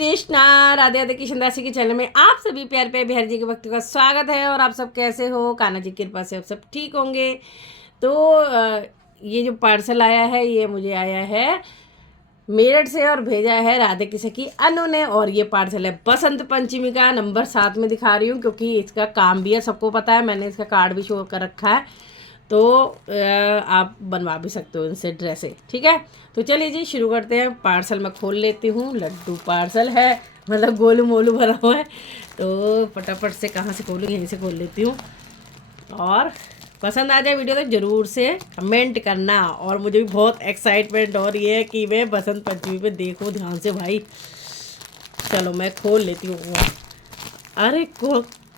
कृष्णा राधे राधे किशन दासी के चैनल में आप सभी प्यार पे बिहारी जी के भक्तों का स्वागत है। और आप सब कैसे हो? कान्हा जी की कृपा से आप सब ठीक होंगे। तो ये जो पार्सल आया है ये मुझे आया है मेरठ से और भेजा है राधे की सखी अनु ने। और ये पार्सल है बसंत पंचमी का, नंबर 7 में दिखा रही हूँ क्योंकि इसका काम भी है, सबको पता है, मैंने इसका कार्ड भी शो कर रखा है। तो आप बनवा भी सकते हो इनसे ड्रेसें, ठीक है। तो चलिए जी शुरू करते हैं। पार्सल मैं खोल लेती हूँ। लड्डू पार्सल है, मतलब गोलू मोलू भरा हुआ है। तो फटाफट से कहाँ से खोलूँ, यहीं से खोल लेती हूँ। और पसंद आ जाए वीडियो तो ज़रूर से कमेंट करना। और मुझे भी बहुत एक्साइटमेंट हो रही है कि मैं बसंत पंचमी पे देखूँ ध्यान से भाई। चलो मैं खोल लेती हूँ। अरे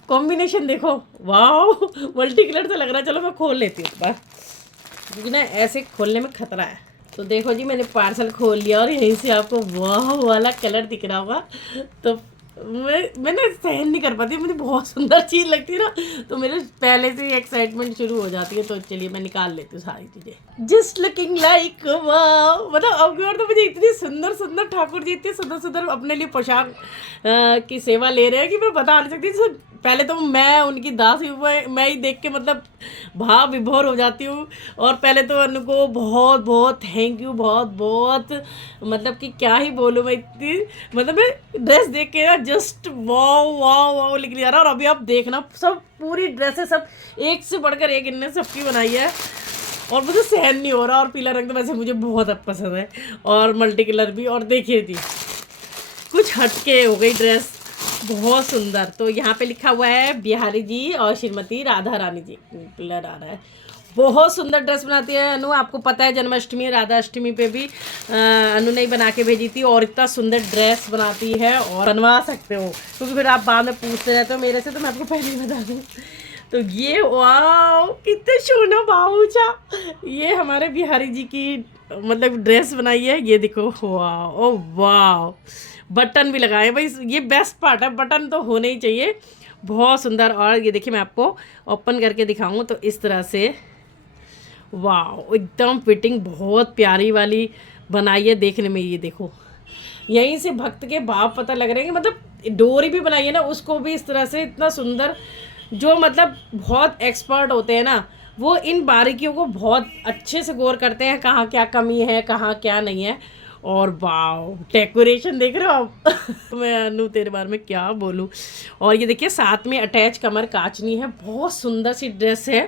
कॉम्बिनेशन देखो, वाह मल्टी कलर से लग रहा है। चलो मैं खोल लेती हूँ बार, क्योंकि ना ऐसे खोलने में खतरा है। तो देखो जी मैंने पार्सल खोल लिया और यहीं से आपको वाह वाला कलर दिख रहा होगा। तो मैंने सहन नहीं कर पाती, मुझे बहुत सुंदर चीज़ लगती है ना, तो मेरे पहले से ही एक्साइटमेंट शुरू हो जाती है। तो चलिए मैं निकाल लेती हूँ सारी चीज़ें। जस्ट लुकिंग लाइक वाह, मतलब अब की बार तो मुझे इतनी सुंदर सुंदर ठाकुर जी इतनी सुंदर सुंदर अपने लिए पोशाक की सेवा ले रहे हैं कि मैं बता नहीं सकती। पहले तो मैं उनकी दासी मैं ही देख के मतलब भाव विभोर हो जाती हूँ। और पहले तो उनको बहुत बहुत थैंक यू, बहुत बहुत, मतलब कि क्या ही बोलूँ मैं। इतनी मतलब मैं ड्रेस देख के ना जस्ट वाओ वाओ वाओ लिख लिया। और अभी आप देखना सब पूरी ड्रेसेस सब एक से बढ़कर एक इनने सबकी बनाई है और मुझे सहन नहीं हो रहा। और पीला रंग तो वैसे मुझे बहुत पसंद है और मल्टी कलर भी। और देखिए जी कुछ हटके हो गई ड्रेस, बहुत सुंदर। तो यहाँ पे लिखा हुआ है बिहारी जी और श्रीमती राधा रानी जी, कलर आ रहा है। बहुत सुंदर ड्रेस बनाती है अनु, आपको पता है जन्माष्टमी राधा अष्टमी पे भी अनु ने ही बना के भेजी थी। और इतना सुंदर ड्रेस बनाती है और बनवा सकते हो, क्योंकि फिर आप बाद में पूछते रहते हो मेरे से, तो मैं आपको पहले ही बता दूँ। तो ये वाह कितने सोना बाबूचा, ये हमारे बिहारी जी की मतलब ड्रेस बनाई है। ये देखो वाह, ओ वाह, बटन भी लगाए भाई, ये बेस्ट पार्ट है, बटन तो होने ही चाहिए। बहुत सुंदर। और ये देखिए मैं आपको ओपन करके दिखाऊं तो इस तरह से वाह एकदम फिटिंग बहुत प्यारी वाली बनाई है देखने में। ये देखो यहीं से भक्त के भाव पता लग रहे हैं कि मतलब डोरी भी बनाई है ना उसको भी इस तरह से इतना सुंदर। जो मतलब बहुत एक्सपर्ट होते हैं ना वो इन बारीकियों को बहुत अच्छे से गौर करते हैं, कहाँ क्या कमी है कहाँ क्या नहीं है। और वाव डेकोरेशन देख रहे हो आप मैं अनु तेरे बारे में क्या बोलूँ। और ये देखिए साथ में अटैच कमर काचनी है, बहुत सुंदर सी ड्रेस है।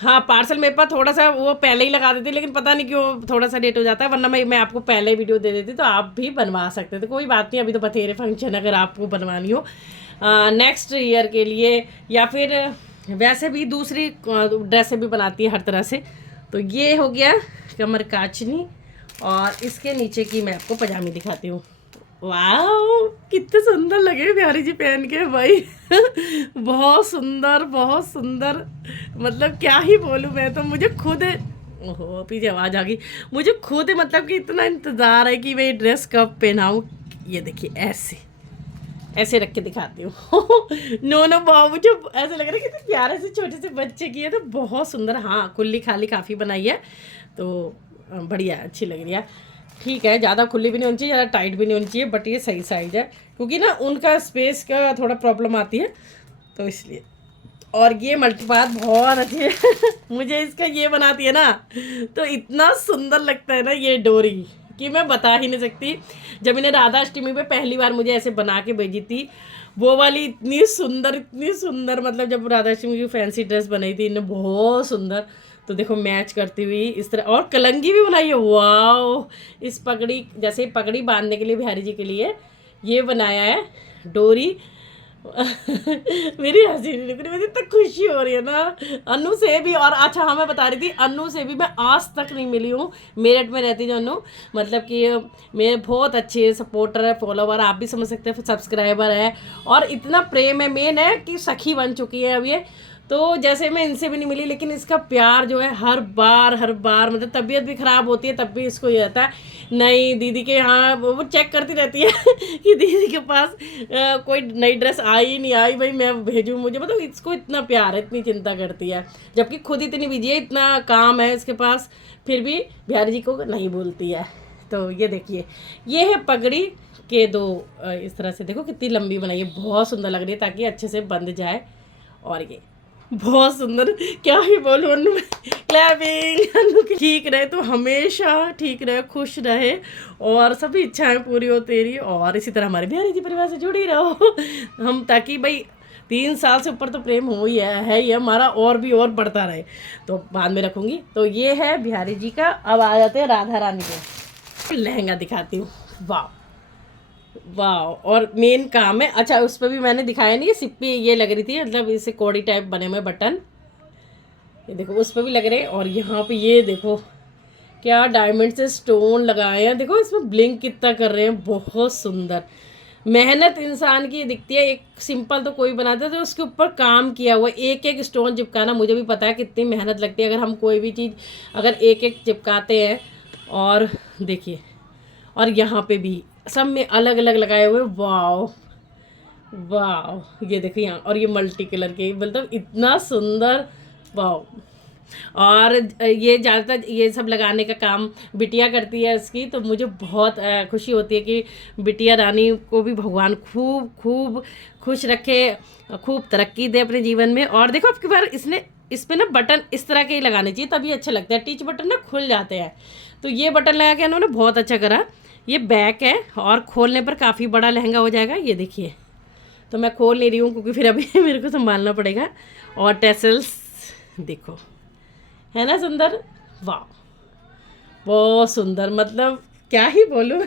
हाँ पार्सल मेरे पास थोड़ा सा वो पहले ही लगा देती, लेकिन पता नहीं क्यों थोड़ा सा लेट हो जाता है, वरना मैं आपको पहले ही वीडियो दे देती तो आप भी बनवा सकते थे। कोई बात नहीं, अभी तो बथेरे फंक्शन अगर आपको बनवानी हो नेक्स्ट ईयर के लिए, या फिर वैसे भी दूसरी ड्रेसें भी बनाती है हर तरह से। तो ये हो गया कमर काचनी। और इसके नीचे की मैं आपको पजामी दिखाती हूँ। वाह कितने सुंदर लगे बिहारी जी पहन के भाई बहुत सुंदर बहुत सुंदर, मतलब क्या ही बोलूँ मैं। तो मुझे खुद, ओहो पीछे आवाज़ आ गई, मुझे खुद मतलब कि इतना इंतज़ार है कि मैं ये ड्रेस कब पहनाऊँ। ये देखिए ऐसे ऐसे रख के दिखाती हूँ नो नो बाबू जो ऐसे लग रहा है कि प्यारे से छोटे से बच्चे की है। तो बहुत सुंदर, हाँ खुली खाली काफ़ी बनाई है, तो बढ़िया अच्छी लग रही है। ठीक है, ज़्यादा खुली भी नहीं होनी चाहिए, ज़्यादा टाइट भी नहीं होनी चाहिए, बट ये सही साइज है क्योंकि ना उनका स्पेस का थोड़ा प्रॉब्लम आती है तो इसलिए। और ये मल्टीपार्ट बहुत अच्छी है मुझे इसका ये बनाती है ना तो इतना सुंदर लगता है ना ये डोरी कि मैं बता ही नहीं सकती। जब इन्हें राधा अष्टमी पे पहली बार मुझे ऐसे बना के भेजी थी वो वाली इतनी सुंदर, मतलब जब राधा अष्टमी की फैंसी ड्रेस बनाई थी इन्हें बहुत सुंदर। तो देखो मैच करती हुई इस तरह, और कलंगी भी बनाई है वाह। इस पगड़ी जैसे पगड़ी बांधने के लिए बिहारी जी के लिए ये बनाया है डोरी मेरी हंसी नहीं रुक रही, मुझे इतना खुशी हो रही है ना अनु से भी। और अच्छा हाँ मैं बता रही थी अनु से भी मैं आज तक नहीं मिली हूँ, मेरठ में रहती जो अनु, मतलब कि मेरे बहुत अच्छे सपोर्टर है, फॉलोवर आप भी समझ सकते हैं, सब्सक्राइबर है। और इतना प्रेम है, मेन है कि सखी बन चुकी है अब ये। तो जैसे मैं इनसे भी नहीं मिली, लेकिन इसका प्यार जो है हर बार मतलब तबीयत भी ख़राब होती है तब भी इसको ये रहता है नहीं दीदी के यहाँ, वो चेक करती रहती है कि दीदी के पास कोई नई ड्रेस आई नहीं आई, भाई मैं भेजूँ, मुझे मतलब इसको इतना प्यार है, इतनी चिंता करती है, जबकि खुद इतनी बिजी है, इतना काम है इसके पास, फिर भी बिहारी जी को नहीं बोलती है। तो ये देखिए ये है पगड़ी के दो इस तरह से देखो कितनी लंबी बनाई है, बहुत सुंदर लग रही है ताकि अच्छे से बंध जाए। और ये बहुत सुंदर, क्या ही बोलूं अन्नू में, क्लैपिंग। अन्नू ठीक रहे तो हमेशा ठीक रहे, खुश रहे और सभी इच्छाएं पूरी हो तेरी, और इसी तरह हमारे बिहारी जी परिवार से जुड़ी रहो हम, ताकि भाई 3 साल से ऊपर तो प्रेम हो ही है ये हमारा, और भी और बढ़ता रहे। तो बाद में रखूँगी। तो ये है बिहारी जी का। अब आ जाते हैं राधा रानी के। लहंगा दिखाती हूँ। वाह वाह, और मेन काम है, अच्छा उस पर भी मैंने दिखाया नहीं, ये सिप्पी ये लग रही थी, मतलब इसे कोड़ी टाइप बने हुए बटन, ये देखो उस पर भी लग रहे हैं। और यहाँ पे ये देखो क्या डायमंड से स्टोन लगाए हैं, देखो इसमें ब्लिंक कितना कर रहे हैं, बहुत सुंदर। मेहनत इंसान की दिखती है, एक सिंपल तो कोई बनाता है, तो उसके ऊपर काम किया हुआ, एक एक स्टोन चिपकाना मुझे भी पता है कितनी मेहनत लगती है अगर हम कोई भी चीज़ अगर एक एक चिपकाते हैं। और देखिए, और यहाँ पे भी सब में अलग अलग लगाए हुए। वाह वाह, ये देखो यहाँ, और ये मल्टी कलर के, मतलब इतना सुंदर। वाह। और ये ज़्यादातर ये सब लगाने का काम बिटिया करती है इसकी, तो मुझे बहुत खुशी होती है कि बिटिया रानी को भी भगवान खूब खूब खुश रखे, खूब तरक्की दे अपने जीवन में। और देखो अब की बार इसने इस पर ना बटन इस तरह के ही लगाने चाहिए, तभी अच्छे लगते हैं। टीच बटन ना खुल जाते हैं, तो ये बटन लगा के इन्होंने बहुत अच्छा करा। ये बैक है और खोलने पर काफ़ी बड़ा लहंगा हो जाएगा, ये देखिए। तो मैं खोल नहीं रही हूँ क्योंकि फिर अभी मेरे को संभालना पड़ेगा। और टेसल्स देखो, है ना सुंदर। वाह बहुत सुंदर, मतलब क्या ही बोलूँ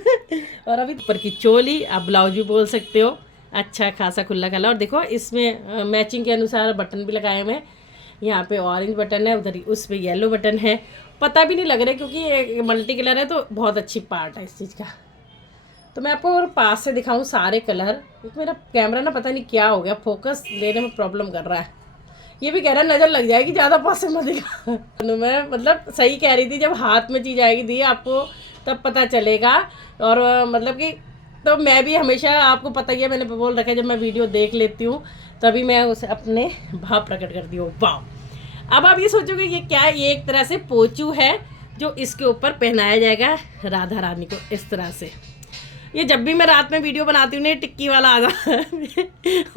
और अभी ऊपर की चोली, आप ब्लाउज भी बोल सकते हो, अच्छा खासा खुला कलर। और देखो इसमें मैचिंग के अनुसार बटन भी लगाए हुए हैं, यहाँ पे ऑरेंज बटन है, उधर उस पर येलो बटन है, पता भी नहीं लग रहा क्योंकि ये मल्टी कलर है, तो बहुत अच्छी पार्ट है इस चीज़ का। तो मैं आपको और पास से दिखाऊं सारे कलर। मेरा कैमरा ना पता नहीं क्या हो गया, फोकस लेने में प्रॉब्लम कर रहा है, ये भी कह रहा है नज़र लग जाएगी, ज़्यादा पास से मत दिखा। मैं मतलब सही कह रही थी, जब हाथ में चीज़ आएगी दी आपको तब पता चलेगा। और मतलब कि तो मैं भी हमेशा, आपको पता ही है मैंने बोल रखा है, जब मैं वीडियो देख लेती हूँ तभी मैं उसे अपने भाव प्रकट करती हूँ। वाह। अब आप ये सोचोगे ये क्या, ये एक तरह से पोचू है जो इसके ऊपर पहनाया जाएगा राधा रानी को इस तरह से। ये जब भी मैं रात में वीडियो बनाती हूँ ना, टिक्की वाला आ रहा है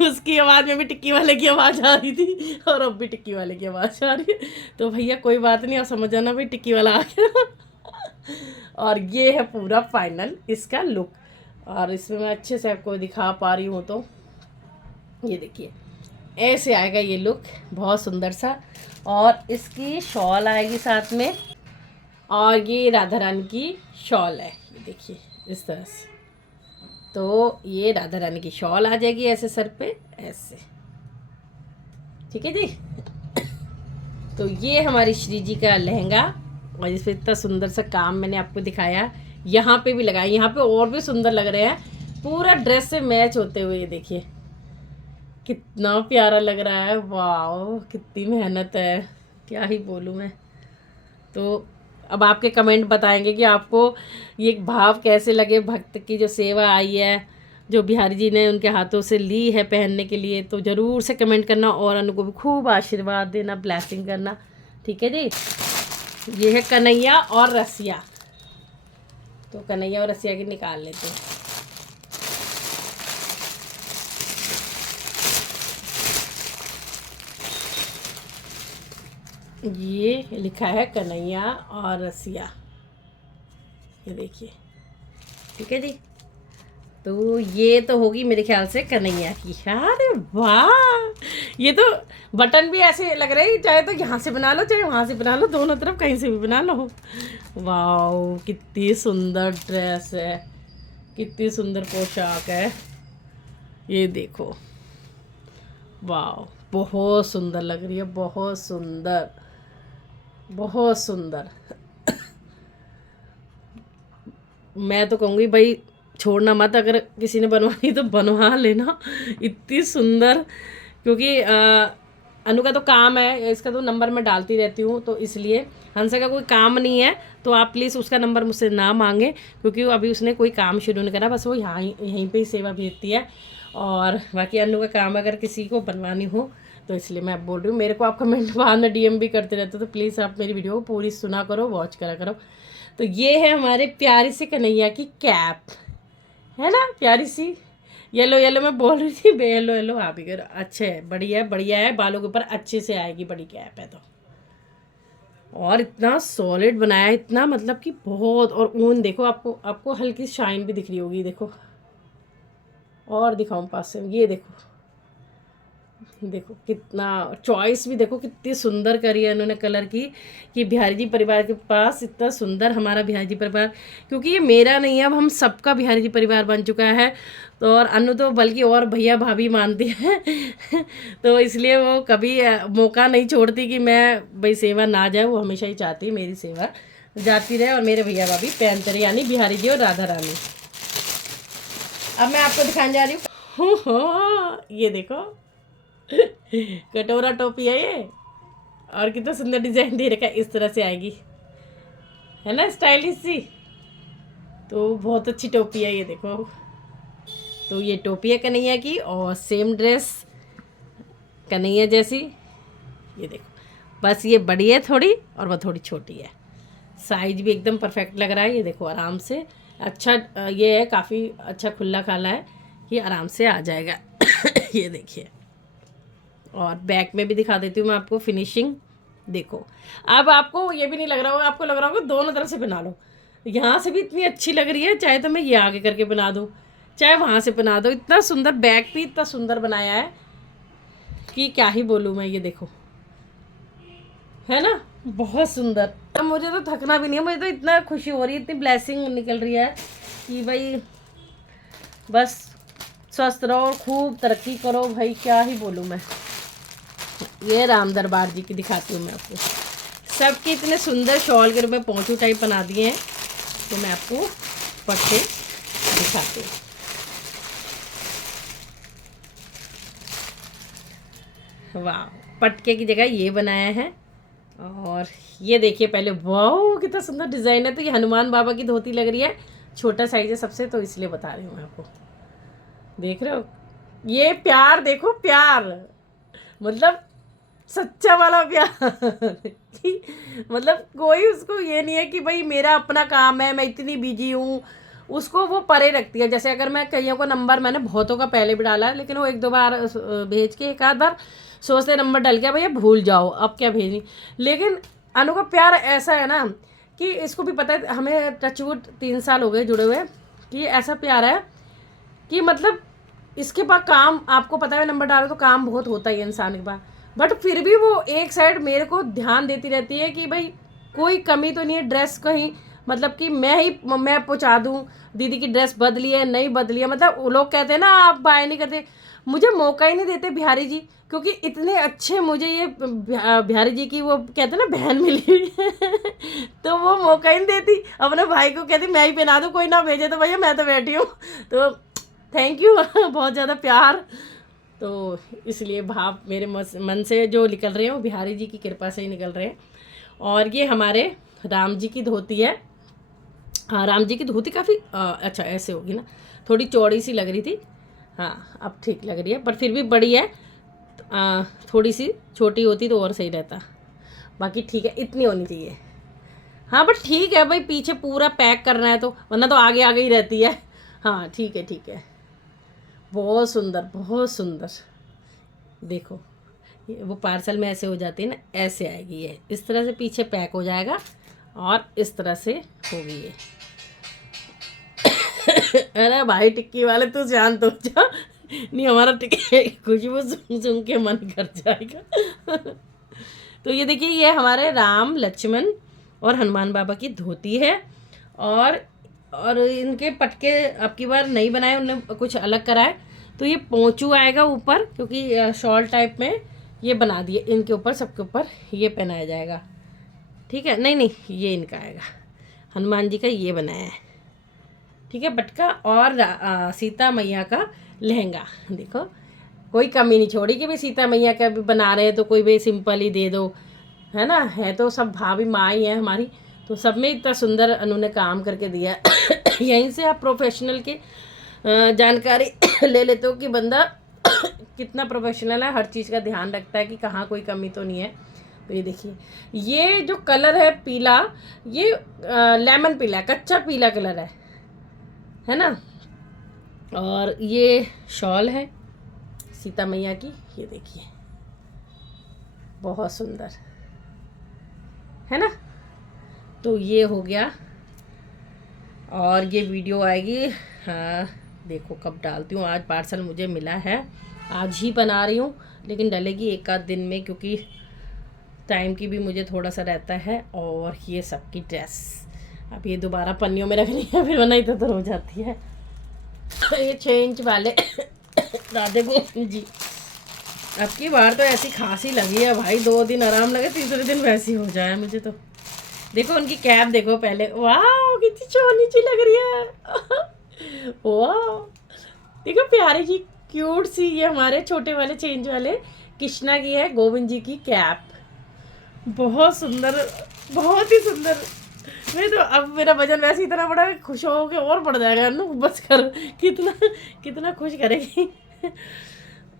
उसकी आवाज़ में भी टिक्की वाले की आवाज़ आ रही थी, और अब भी टिक्की वाले की आवाज़ आ रही है। तो भैया कोई बात नहीं, आप समझ जाना भाई टिक्की वाला आ गया और ये है पूरा फाइनल इसका लुक। और इसमें मैं अच्छे से आपको दिखा पा रही हूँ, तो ये देखिए ऐसे आएगा ये लुक, बहुत सुंदर सा। और इसकी शॉल आएगी साथ में, और ये राधा रानी की शॉल है, ये देखिए इस तरह से। तो ये राधा रानी की शॉल आ जाएगी ऐसे सर पे ऐसे, ठीक है जी। तो ये हमारी श्री जी का लहंगा, और इस पर इतना सुंदर सा काम मैंने आपको दिखाया, यहाँ पे भी लगाया, यहाँ पे और भी सुंदर लग रहे हैं, पूरा ड्रेस से मैच होते हुए। ये देखिए कितना प्यारा लग रहा है, वाह कितनी मेहनत है, क्या ही बोलूँ मैं। तो अब आपके कमेंट बताएंगे कि आपको ये भाव कैसे लगे, भक्त की जो सेवा आई है, जो बिहारी जी ने उनके हाथों से ली है पहनने के लिए, तो ज़रूर से कमेंट करना और अनु को भी खूब आशीर्वाद देना, ब्लेसिंग करना, ठीक है जी। ये है कन्हैया और रसिया, तो कन्हैया और रसिया की निकाल लेते हैं। ये लिखा है कन्हैया और रसिया, ये देखिए, ठीक है जी। तो ये तो होगी मेरे ख्याल से कन्हैया की। अरे वाह, ये तो बटन भी ऐसे लग रहे हैं, चाहे तो यहाँ से बना लो चाहे वहाँ से बना लो, दोनों तरफ कहीं से भी बना लो। वाह कितनी सुंदर ड्रेस है, कितनी सुंदर पोशाक है, ये देखो। वाह बहुत सुंदर लग रही है, बहुत सुंदर, बहुत सुंदर। मैं तो कहूँगी भाई छोड़ना मत, अगर किसी ने बनवानी तो बनवा लेना, इतनी सुंदर। क्योंकि अनु का तो काम है, इसका तो नंबर मैं डालती रहती हूँ, तो इसलिए हंसा का कोई काम नहीं है, तो आप प्लीज़ उसका नंबर मुझसे ना मांगें, क्योंकि अभी उसने कोई काम शुरू नहीं करा, बस वो यहीं पे ही सेवा भेजती है। और बाकी अनु का काम अगर किसी को बनवानी हो तो इसलिए मैं बोल रही हूँ। मेरे को आप कमेंट बाद में DM भी करते रहते हो, तो प्लीज़ आप मेरी वीडियो को पूरी सुना करो, वॉच करा करो। तो ये है हमारे प्यारी से कन्हैया की कैप, है ना, प्यारी सी येलो येलो मैं बोल रही थी, येलो येलो हाँ भी अच्छे है, बढ़िया है, बालों के ऊपर अच्छे से आएगी, बड़ी कैप है तो। और इतना सॉलिड बनाया है, इतना मतलब कि बहुत। और ऊन देखो, आपको हल्की शाइन भी दिख रही होगी, देखो। और दिखाऊं पास से, ये देखो, देखो कितना चॉइस भी, देखो कितनी सुंदर करी है इन्होंने कलर की, कि बिहारी जी परिवार के पास इतना सुंदर हमारा बिहारी जी परिवार, क्योंकि ये मेरा नहीं है, अब हम सबका बिहारी जी परिवार बन चुका है। तो और अनु तो बल्कि और भैया भाभी मानती है तो इसलिए वो कभी मौका नहीं छोड़ती कि मैं भाई सेवा ना जाए, वो हमेशा ही चाहती है मेरी सेवा जाती रहे और मेरे भैया भाभी पहनते रहे, यानी बिहारी जी और राधा रानी। अब मैं आपको दिखाने जा रही हूँ ये देखो कटोरा टोपी है ये, और कितना सुंदर डिजाइन दे रखा है, इस तरह से आएगी, है ना, स्टाइलिश सी। तो बहुत अच्छी टोपी है ये देखो। तो ये टोपी है कन्हैया की, और सेम ड्रेस कन्हैया जैसी, ये देखो। बस ये बड़ी है थोड़ी और वह थोड़ी छोटी है, साइज भी एकदम परफेक्ट लग रहा है, ये देखो आराम से। अच्छा ये है, काफ़ी अच्छा खुला खाला है, ये आराम से आ जाएगा ये देखिए। और बैक में भी दिखा देती हूँ मैं आपको फिनिशिंग, देखो। अब आपको ये भी नहीं लग रहा होगा, आपको लग रहा होगा दोनों तरफ से बना लो, यहाँ से भी इतनी अच्छी लग रही है, चाहे तो मैं ये आगे करके बना दूँ, चाहे वहाँ से बना दो। इतना सुंदर बैक भी इतना सुंदर बनाया है कि क्या ही बोलूँ मैं, ये देखो, है ना, बहुत सुंदर। अब मुझे तो थकना भी नहीं है, मुझे तो इतना खुशी हो रही है, इतनी ब्लेसिंग निकल रही है कि भाई बस स्वस्थ रहो, खूब तरक्की करो भाई, क्या ही बोलूँ मैं। ये राम दरबार जी की दिखाती हूँ मैं आपको, सबके इतने सुंदर शॉल के रूप में पोंचू टाइप बना दिए हैं, तो मैं आपको पट्टे दिखाती हूँ। वाह, पटके की जगह ये बनाया है। और ये देखिए पहले, वाह कितना सुंदर डिज़ाइन है। तो ये हनुमान बाबा की धोती लग रही है, छोटा साइज है सबसे, तो इसलिए बता रही हूँ मैं आपको। देख रहे हो ये प्यार, देखो प्यार, मतलब सच्चा वाला प्यार कि मतलब कोई उसको ये नहीं है कि भाई मेरा अपना काम है, मैं इतनी बिजी हूँ, उसको वो परे रखती है। जैसे अगर मैं कईयों को नंबर, मैंने बहुतों का पहले भी डाला है, लेकिन वो एक दो बार भेज के एक आध बार सोचते नंबर डल गया, भैया भूल जाओ अब क्या भेजनी। लेकिन अनु का प्यार ऐसा है ना कि इसको भी पता है, हमें टचवुड 3 साल हो गए जुड़े हुए, कि ऐसा प्यार है कि मतलब इसके पास काम, आपको पता है नंबर डालो तो काम बहुत होता है इंसान के पास, बट फिर भी वो एक साइड मेरे को ध्यान देती रहती है कि भाई कोई कमी तो नहीं है, ड्रेस कहीं मतलब कि मैं पहुँचा दूँ, दीदी की ड्रेस बदली है नहीं बदली है, मतलब वो लोग कहते हैं ना आप बाय नहीं करते, मुझे मौका ही नहीं देते बिहारी जी, क्योंकि इतने अच्छे मुझे ये बिहारी जी की वो कहते हैं ना बहन मिली तो वो मौका ही नहीं देती, अपने भाई को कहती मैं ही पहना दूँ, कोई ना भेजे तो भैया मैं तो बैठी हूँ तो थैंक यू बहुत ज़्यादा प्यार। तो इसलिए भाव मेरे मन से जो निकल रहे हैं वो बिहारी जी की कृपा से ही निकल रहे हैं। और ये हमारे राम जी की धोती है। हाँ, राम जी की धोती काफ़ी अच्छा ऐसे होगी ना, थोड़ी चौड़ी सी लग रही थी, हाँ अब ठीक लग रही है, पर फिर भी बड़ी है। थोड़ी सी छोटी होती तो और सही रहता, बाकी ठीक है, इतनी होनी चाहिए। हाँ बट ठीक है भाई, पीछे पूरा पैक करना है तो, वरना तो आगे आगे ही रहती है। हाँ ठीक है, बहुत सुंदर बहुत सुंदर। देखो ये वो पार्सल में ऐसे हो जाती है ना, ऐसे आएगी ये, इस तरह से पीछे पैक हो जाएगा और इस तरह से होगी ये अरे भाई टिक्की वाले तू शांत हो जा, नहीं हमारा टिक्की खुशबू सुन के मन कर जाएगा तो ये देखिए, ये हमारे राम लक्ष्मण और हनुमान बाबा की धोती है। और इनके पटके अब की बार नहीं बनाए, उन्होंने कुछ अलग कराए। तो ये पोंचू आएगा ऊपर, क्योंकि शॉल टाइप में ये बना दिए, इनके ऊपर सबके ऊपर ये पहनाया जाएगा, ठीक है। नहीं ये इनका आएगा, हनुमान जी का ये बनाया है, ठीक है, पटका। और सीता मैया का लहंगा, देखो कोई कमी नहीं छोड़ी कि भाई सीता मैया का भी बना रहे हैं तो कोई भी सिंपल ही दे दो, है ना, है तो सब भाभी माँ ही है हमारी, तो सब में इतना सुंदर उन्होंने काम करके दिया यहीं से आप प्रोफेशनल की जानकारी ले लेते हो कि बंदा कितना प्रोफेशनल है, हर चीज़ का ध्यान रखता है कि कहाँ कोई कमी तो नहीं है। तो ये देखिए, ये जो कलर है पीला, ये लेमन पीला है, कच्चा पीला कलर है ना। और ये शॉल है सीता मैया की, ये देखिए बहुत सुंदर है ना। तो ये हो गया, और ये वीडियो आएगी, हाँ देखो कब डालती हूँ। आज पार्सल मुझे मिला है, आज ही बना रही हूँ, लेकिन डलेगी एक आध दिन में क्योंकि टाइम की भी मुझे थोड़ा सा रहता है। और ये सबकी ड्रेस अब ये दोबारा पन्नियों में रखनी है, फिर वरना इधर हो जाती है। ये 6 इंच वाले राधे गोविंद जी, अब की बार तो ऐसी खांसी लगी है भाई, 2 दिन आराम लगे, तीसरे दिन वैसी हो जाए मुझे तो। देखो उनकी कैप देखो पहले, वाह कितनी चोली सी लग रही है। वाह देखो प्यारी जी, क्यूट सी। ये हमारे छोटे वाले चेंज वाले कृष्णा की है, गोविंद जी की कैप, बहुत सुंदर, बहुत ही सुंदर। मैं तो अब मेरा वजन वैसे इतना बड़ा है, खुश हो के और बढ़ जाएगा ना, बस कर, कितना कितना खुश करेगी।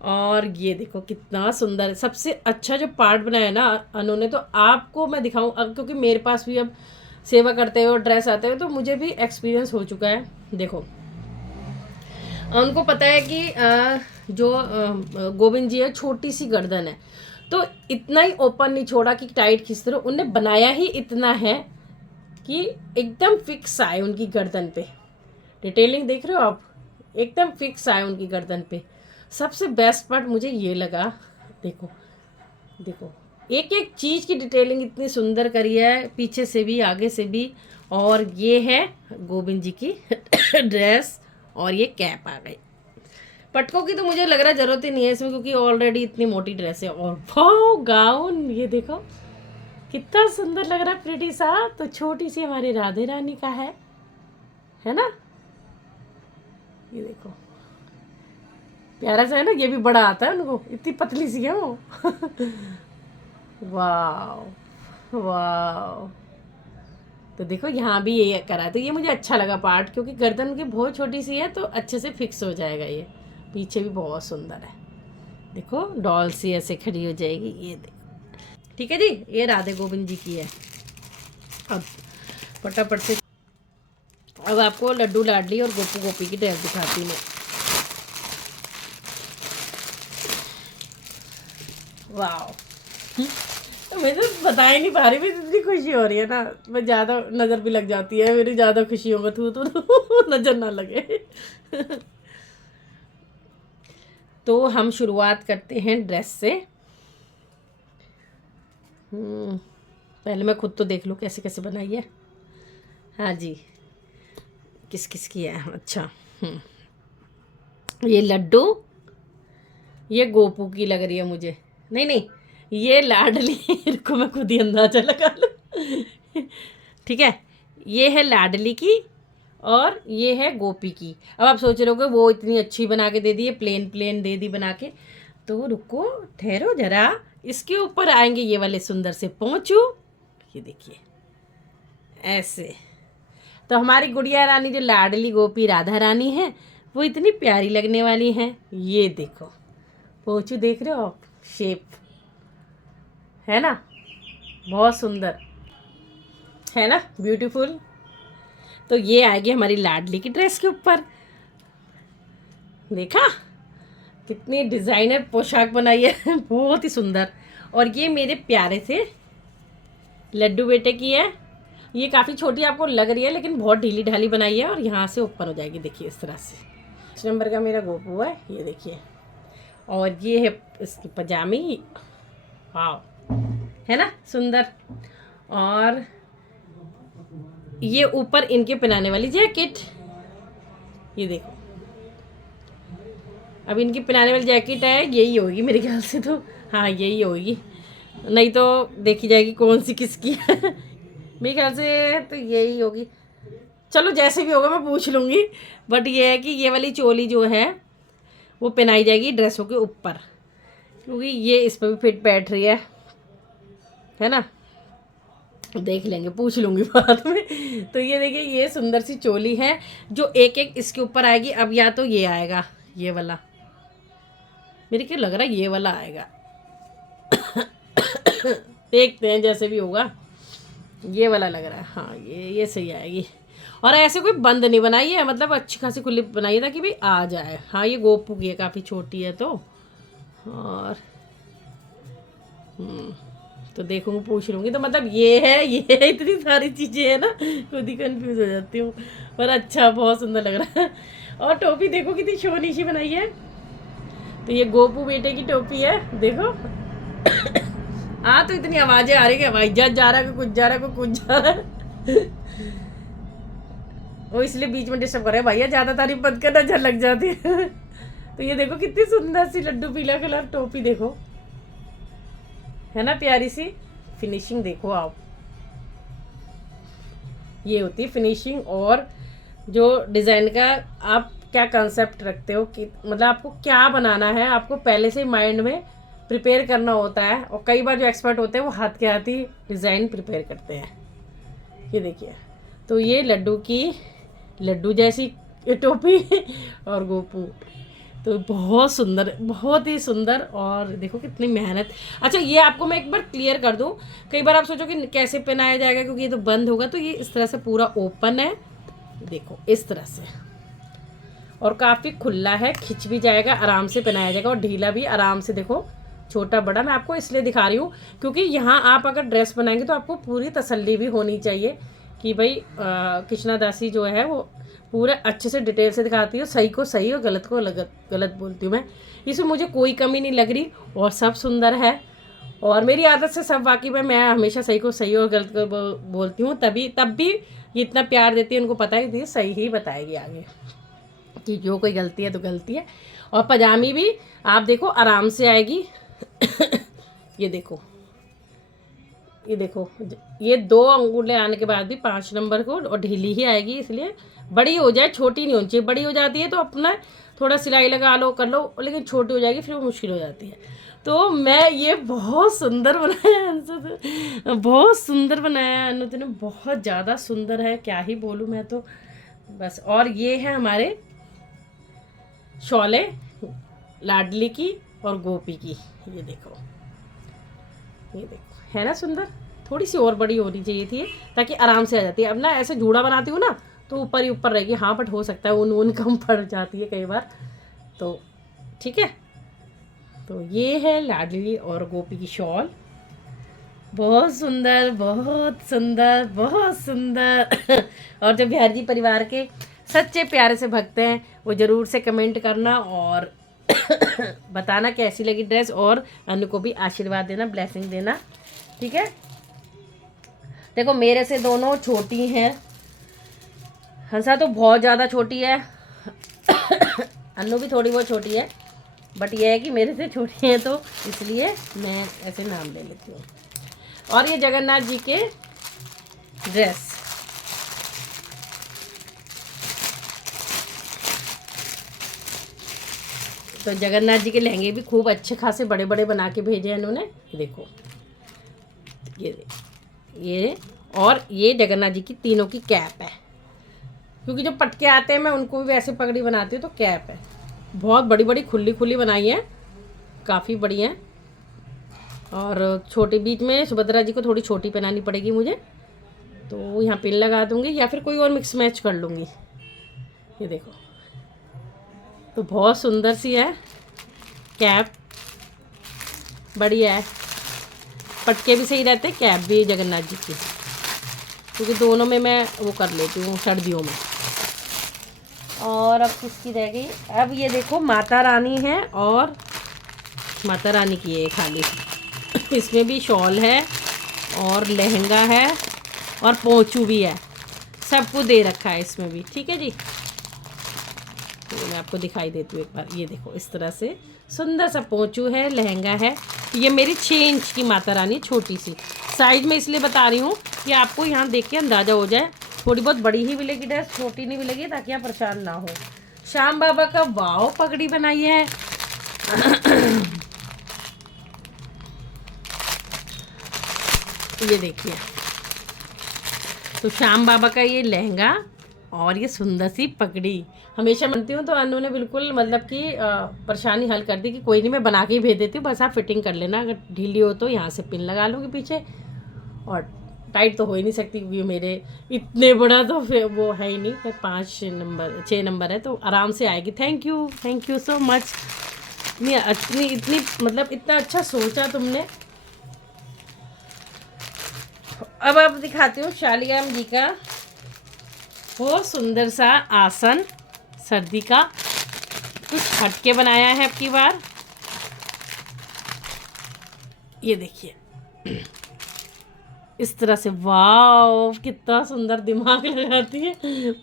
और ये देखो कितना सुंदर, सबसे अच्छा जो पार्ट बनाया ना अनु ने, तो आपको मैं दिखाऊं अब, क्योंकि मेरे पास भी अब सेवा करते हुए और ड्रेस आते हुए तो मुझे भी एक्सपीरियंस हो चुका है। देखो उनको पता है कि जो गोविंद जी है छोटी सी गर्दन है, तो इतना ही ओपन नहीं छोड़ा कि टाइट खींचते रहो, उनने बनाया ही इतना है कि एकदम फिक्स आए उनकी गर्दन पे। डिटेलिंग देख रहे हो आप, एकदम फिक्स आए उनकी गर्दन पे। सबसे बेस्ट पार्ट मुझे ये लगा, देखो देखो एक एक चीज़ की डिटेलिंग इतनी सुंदर करी है, पीछे से भी आगे से भी। और ये है गोविंद जी की ड्रेस, और ये कैप आ गई। पटकों की तो मुझे लग रहा है ज़रूरत ही नहीं है इसमें, क्योंकि ऑलरेडी इतनी मोटी ड्रेस है। और वाह गाउन, ये देखो कितना सुंदर लग रहा है, प्रिटी सा। तो छोटी सी हमारी राधे रानी का है ना। ये देखो प्यारा सा है ना, ये भी बड़ा आता है उनको, इतनी पतली सी है वो। वाह वाह। तो देखो यहाँ भी ये करा है, तो ये मुझे अच्छा लगा पार्ट, क्योंकि गर्दन की बहुत छोटी सी है तो अच्छे से फिक्स हो जाएगा। ये पीछे भी बहुत सुंदर है, देखो डॉल सी ऐसे खड़ी हो जाएगी। ये देखो ठीक है जी, ये राधे गोविंद जी की है। अब फटाफट से अब आपको लड्डू लाडली और गोपू गोपी की ड्रेस दिखाती हूँ मैं। वाह तो मैं तो बता ही नहीं पा रही, मुझे इतनी खुशी हो रही है ना, मैं ज़्यादा नज़र भी लग जाती है मेरी, ज़्यादा खुशी होगा तो नज़र ना लगे। तो हम शुरुआत करते हैं ड्रेस से। पहले मैं खुद तो देख लूँ कैसे कैसे बनाई है। हाँ जी, किस किस की है। अच्छा ये लड्डू, ये गोपू की लग रही है मुझे, नहीं ये लाडली। इनको मैं खुद ही अंदाजा लगा लूँ। ठीक है, ये है लाडली की और ये है गोपी की। अब आप सोच रहे हो वो इतनी अच्छी बना के दे दी है, प्लेन प्लेन दे दी बना के, तो रुको ठहरो जरा, इसके ऊपर आएंगे ये वाले सुंदर से पोंचू। ये देखिए ऐसे। तो हमारी गुड़िया रानी जो लाडली गोपी राधा रानी है, वो इतनी प्यारी लगने वाली हैं। ये देखो पोंचू देख रहे हो आप, शेप है ना, बहुत सुंदर है ना, ब्यूटीफुल। तो ये आएगी हमारी लाडली की ड्रेस के ऊपर। देखा कितनी डिज़ाइनर पोशाक बनाई है, बहुत ही सुंदर। और ये मेरे प्यारे से लड्डू बेटे की है। ये काफ़ी छोटी आपको लग रही है, लेकिन बहुत ढीली ढाली बनाई है, और यहाँ से ऊपर हो जाएगी, देखिए इस तरह से। 6 नंबर का मेरा गोपू है, ये देखिए। और ये है इसकी पजामी, वाह है ना सुंदर। और ये ऊपर इनके पहनाने वाली जैकेट, ये देखो। अब इनकी पहनाने वाली जैकेट है, यही होगी मेरे ख्याल से तो, हाँ यही होगी, नहीं तो देखी जाएगी कौन सी किसकी है। मेरे ख्याल से तो यही होगी, चलो जैसे भी होगा मैं पूछ लूँगी। बट ये है कि ये वाली चोली जो है वो पहनाई जाएगी ड्रेसों के ऊपर, क्योंकि ये इस पर भी फिट बैठ रही है ना। देख लेंगे, पूछ लूँगी बाद में। तो ये देखिए ये सुंदर सी चोली है जो एक एक इसके ऊपर आएगी। अब या तो ये आएगा, ये वाला मेरे को लग रहा है ये वाला आएगा। देखते हैं जैसे भी होगा, ये वाला लग रहा है, हाँ ये सही आएगी। और ऐसे कोई बंद नहीं बनाई है, मतलब अच्छी खासी खुली बनाई है ताकि भाई आ जाए। हाँ ये गोपू की है, काफ़ी छोटी है तो। और तो देखूंगी, पूछ लूँगी। तो मतलब ये है इतनी सारी चीज़ें हैं ना, खुद ही कंफ्यूज हो जाती हूँ। पर अच्छा बहुत सुंदर लग रहा है। और टोपी देखो कितनी शोनी सी बनाई है। तो ये गोपू बेटे की टोपी है, देखो। तो इतनी आवाज़ें आ रही है, भाई जज जा रहा है, कोई कुछ जा रहा है, कोई कुछ जा रहा है। वो इसलिए बीच में डिस्टर्ब कर रहे हैं, भैया ज़्यादा तारीफ मत करना, नजर लग जाती है। तो ये देखो कितनी सुंदर सी लड्डू पीला कलर टोपी, देखो है ना प्यारी सी। फिनिशिंग देखो आप, ये होती है फिनिशिंग। और जो डिज़ाइन का आप क्या कंसेप्ट रखते हो कि मतलब आपको क्या बनाना है, आपको पहले से माइंड में प्रिपेयर करना होता है। और कई बार जो एक्सपर्ट होते हैं वो हाथ के हाथ ही डिज़ाइन प्रिपेयर करते हैं। ये देखिए, तो ये लड्डू जैसी टोपी और गोपू, तो बहुत सुंदर, बहुत ही सुंदर। और देखो कितनी मेहनत। अच्छा ये आपको मैं एक बार क्लियर कर दूं, कई बार आप सोचो कि कैसे पहनाया जाएगा क्योंकि ये तो बंद होगा। तो ये इस तरह से पूरा ओपन है, देखो इस तरह से, और काफ़ी खुला है, खिंच भी जाएगा, आराम से पहनाया जाएगा। और ढीला भी आराम से, देखो छोटा बड़ा। मैं आपको इसलिए दिखा रही हूँ क्योंकि यहाँ आप अगर ड्रेस बनाएंगे तो आपको पूरी तसल्ली भी होनी चाहिए कि भाई कृष्णा दासी जो है वो पूरे अच्छे से डिटेल से दिखाती है, सही को सही और गलत को गलत बोलती हूँ मैं। इसमें मुझे कोई कमी नहीं लग रही और सब सुंदर है। और मेरी आदत से सब वाकिफ़ है, मैं हमेशा सही को सही और गलत को बोलती हूँ, तब भी ये इतना प्यार देती है, उनको पता है कि सही ही बताएगी आगे, कि जो कोई गलती है तो गलती है। और पजामी भी आप देखो आराम से आएगी। ये देखो, ये 2 अंगूठे आने के बाद भी 5 नंबर को और ढीली ही आएगी, इसलिए बड़ी हो जाए, छोटी नहीं होनी चाहिए। बड़ी हो जाती है तो अपना थोड़ा सिलाई लगा लो कर लो, लेकिन छोटी हो जाएगी फिर वो मुश्किल हो जाती है। तो मैं ये बहुत सुंदर बनाया, बहुत सुंदर बनाया अनुत ने, बहुत ज़्यादा सुंदर है, क्या ही बोलूँ मैं तो बस। और ये है हमारे शौले लाडली की और गोपी की, ये देखो है ना सुंदर। थोड़ी सी और बड़ी होनी चाहिए थी ताकि आराम से आ जाती है। अब ना ऐसे जूड़ा बनाती हूँ ना तो ऊपर ही ऊपर रहेगी। हाँ बट हो सकता है ऊन कम पड़ जाती है कई बार, तो ठीक है। तो ये है लाडली और गोपी की शॉल, बहुत सुंदर, बहुत सुंदर, बहुत सुंदर। और जो बिहार जी परिवार के सच्चे प्यारे से भक्त हैं वो ज़रूर से कमेंट करना और बताना कैसी लगी ड्रेस, और अनु को भी आशीर्वाद देना, ब्लेसिंग देना, ठीक है। देखो मेरे से दोनों छोटी हैं, हंसा तो बहुत ज़्यादा छोटी है, अनु भी थोड़ी बहुत छोटी है, बट ये है कि मेरे से छोटी है तो इसलिए मैं ऐसे नाम ले लेती हूँ। और ये जगन्नाथ जी के ड्रेस, तो जगन्नाथ जी के लहंगे भी खूब अच्छे खासे बड़े बड़े बना के भेजे हैं इन्होंने। देखो ये और ये जगन्नाथ जी की तीनों की कैप है, क्योंकि जो पटके आते हैं मैं उनको भी वैसे पगड़ी बनाती हूँ, तो कैप है। बहुत बड़ी बड़ी खुली खुली बनाई है, काफ़ी बड़ी हैं। और छोटे बीच में सुभद्रा जी को थोड़ी छोटी पहनानी पड़ेगी मुझे, तो यहाँ पिन लगा दूँगी या फिर कोई और मिक्स मैच कर लूँगी। ये देखो, तो बहुत सुंदर सी है कैप, बढ़िया है। पटके भी सही रहते, कैप भी जगन्नाथ जी की, क्योंकि दोनों में मैं वो कर लेती हूँ सर्दियों में। और अब किसकी रह गई, अब ये देखो माता रानी है, और माता रानी की है खाली। इसमें भी शॉल है और लहंगा है और पोंचू भी है, सब कुछ दे रखा है इसमें भी, ठीक है जी। तो मैं आपको दिखाई देती हूँ एक बार, ये देखो इस तरह से सुंदर सा पोंचू है, लहंगा है। ये मेरी 6 इंच की माता रानी, छोटी सी साइज में इसलिए बता रही हूँ कि आपको यहाँ देख के अंदाज़ा हो जाए। थोड़ी बहुत बड़ी ही मिलेगी ड्रेस, छोटी नहीं मिलेगी, ताकि आप परेशान ना हो। श्याम बाबा का वाव पगड़ी बनाई है। ये देखिए, तो श्याम बाबा का ये लहंगा और ये सुंदर सी पगड़ी हमेशा बनती हूँ। तो अनु ने बिल्कुल मतलब कि परेशानी हल कर दी कि कोई नहीं, मैं बना के ही भेज देती हूँ, बस आप फिटिंग कर लेना, अगर ढीली हो तो यहाँ से पिन लगा लूँगी पीछे और टाइट तो हो ही नहीं सकती क्योंकि मेरे इतने बड़ा तो फिर वो है ही नहीं, फिर 6 नंबर है तो आराम से आएगी। Thank you so much. इतनी मतलब इतना अच्छा सोचा तुमने। अब आप दिखाती हूँ शालिग्राम जी का बहुत सुंदर सा आसन, सर्दी का कुछ हटके बनाया है अब की बार। ये देखिए इस तरह से, वाह कितना सुंदर दिमाग लगाती है,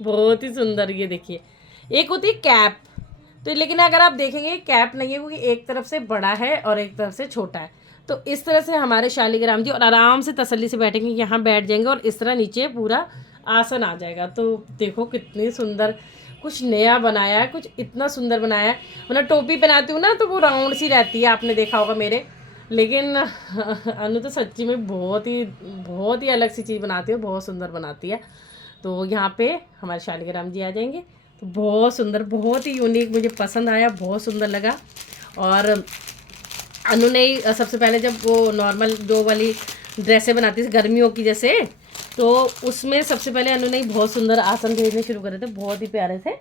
बहुत ही सुंदर। ये देखिए एक होती है कैप, तो लेकिन अगर आप देखेंगे कैप नहीं है क्योंकि एक तरफ से बड़ा है और एक तरफ से छोटा है। तो इस तरह से हमारे शालिग्राम जी और आराम से तसल्ली से बैठेंगे, यहाँ बैठ जाएंगे और इस तरह नीचे पूरा आसन आ जाएगा। तो देखो कितनी सुंदर, कुछ नया बनाया है, कुछ इतना सुंदर बनाया है। मतलब टोपी पहनाती हूँ ना तो वो राउंड सी रहती है, आपने देखा होगा मेरे, लेकिन अनु तो सच्ची में बहुत ही अलग सी चीज़ बनाती है, बहुत सुंदर बनाती है। तो यहाँ पे हमारे शालिग्राम जी आ जाएंगे। तो बहुत सुंदर, बहुत ही यूनिक, मुझे पसंद आया, बहुत सुंदर लगा। और अनु ने सबसे पहले जब वो नॉर्मल जो वाली ड्रेसें बनाती थी गर्मियों की जैसे, तो उसमें सबसे पहले अनु ने बहुत सुंदर आसन भेजने शुरू करे थे, बहुत ही प्यारे थे।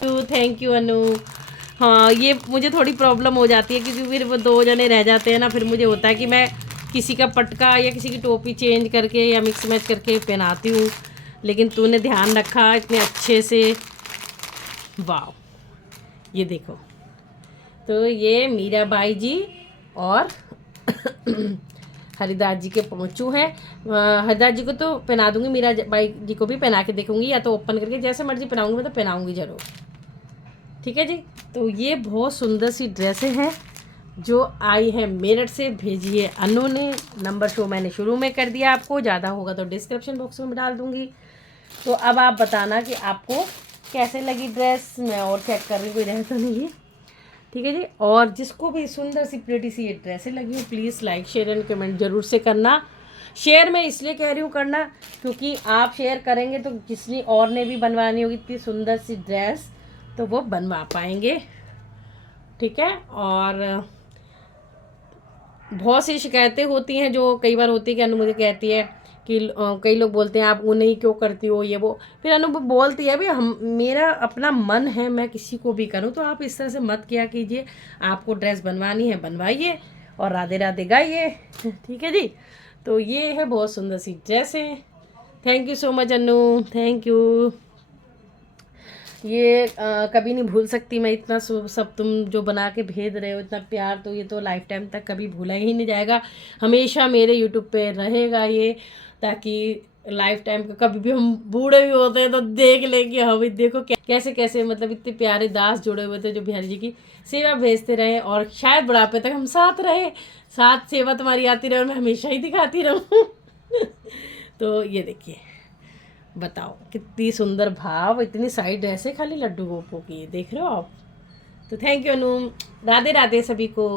तो थैंक यू अनु। हाँ ये मुझे थोड़ी प्रॉब्लम हो जाती है क्योंकि फिर वो 2 जने रह जाते हैं ना, फिर मुझे होता है कि मैं किसी का पटका या किसी की टोपी चेंज करके या मिक्स मैच करके पहनाती हूँ, लेकिन तूने ध्यान रखा इतने अच्छे से। वाह ये देखो, तो ये मीरा बाई जी और हरिदास जी के पोंचू हैं। हरिदास जी को तो पहना दूंगी, मीरा बाई जी को भी पहना के देखूंगी, या तो ओपन करके, जैसे मर्जी पहनाऊंगी, मैं तो पहनाऊंगी ज़रूर। ठीक है जी। तो ये बहुत सुंदर सी ड्रेसें हैं जो आई है मेरठ से, भेजी है अनु ने। नंबर शो मैंने शुरू में कर दिया, आपको ज़्यादा होगा तो डिस्क्रिप्शन बॉक्स में डाल दूँगी। तो अब आप बताना कि आपको कैसे लगी ड्रेस। मैं और चेक कर रही, कोई रह तो नहीं है। ठीक है जी। और जिसको भी सुंदर सी प्रेटी सी ये ड्रेसें लगी हो, please like share and comment ज़रूर से करना। शेयर मैं इसलिए कह रही हूँ करना क्योंकि आप शेयर करेंगे तो किसी और ने भी बनवानी होगी इतनी सुंदर सी ड्रेस, तो वो बनवा पाएंगे। ठीक है। और बहुत सी शिकायतें होती हैं, जो कई बार होती है कि अनु मुझे कहती है कि कई लोग बोलते हैं आप वो नहीं क्यों करती हो ये वो, फिर अनु बोलती है भाई हम, मेरा अपना मन है, मैं किसी को भी करूँ, तो आप इस तरह से मत किया कीजिए। आपको ड्रेस बनवानी है बनवाइए और राधे राधे गाइए। ठीक है जी। तो ये है बहुत सुंदर सी ड्रेस है। Thank you so much Anu, thank you. ये कभी नहीं भूल सकती मैं, इतना सब तुम जो बना के भेज रहे हो, इतना प्यार, तो ये तो लाइफ टाइम तक कभी भूला ही नहीं जाएगा, हमेशा मेरे यूट्यूब पे रहेगा ये, ताकि लाइफ टाइम का कभी भी हम बूढ़े भी होते हैं तो देख लेंगे हम, देखो कैसे कैसे मतलब इतने प्यारे दास जुड़े हुए थे जो बिहारी जी की सेवा भेजते रहे, और शायद बुढ़ापे तक हम साथ रहे, साथ सेवा तुम्हारी आती रहे और मैं हमेशा ही दिखाती रहूँ। तो ये देखिए, बताओ कितनी सुंदर भाव, इतनी साइड ऐसे खाली लड्डू गोपो की, देख रहे हो आप। तो थैंक यू अनु, राधे राधे सभी को।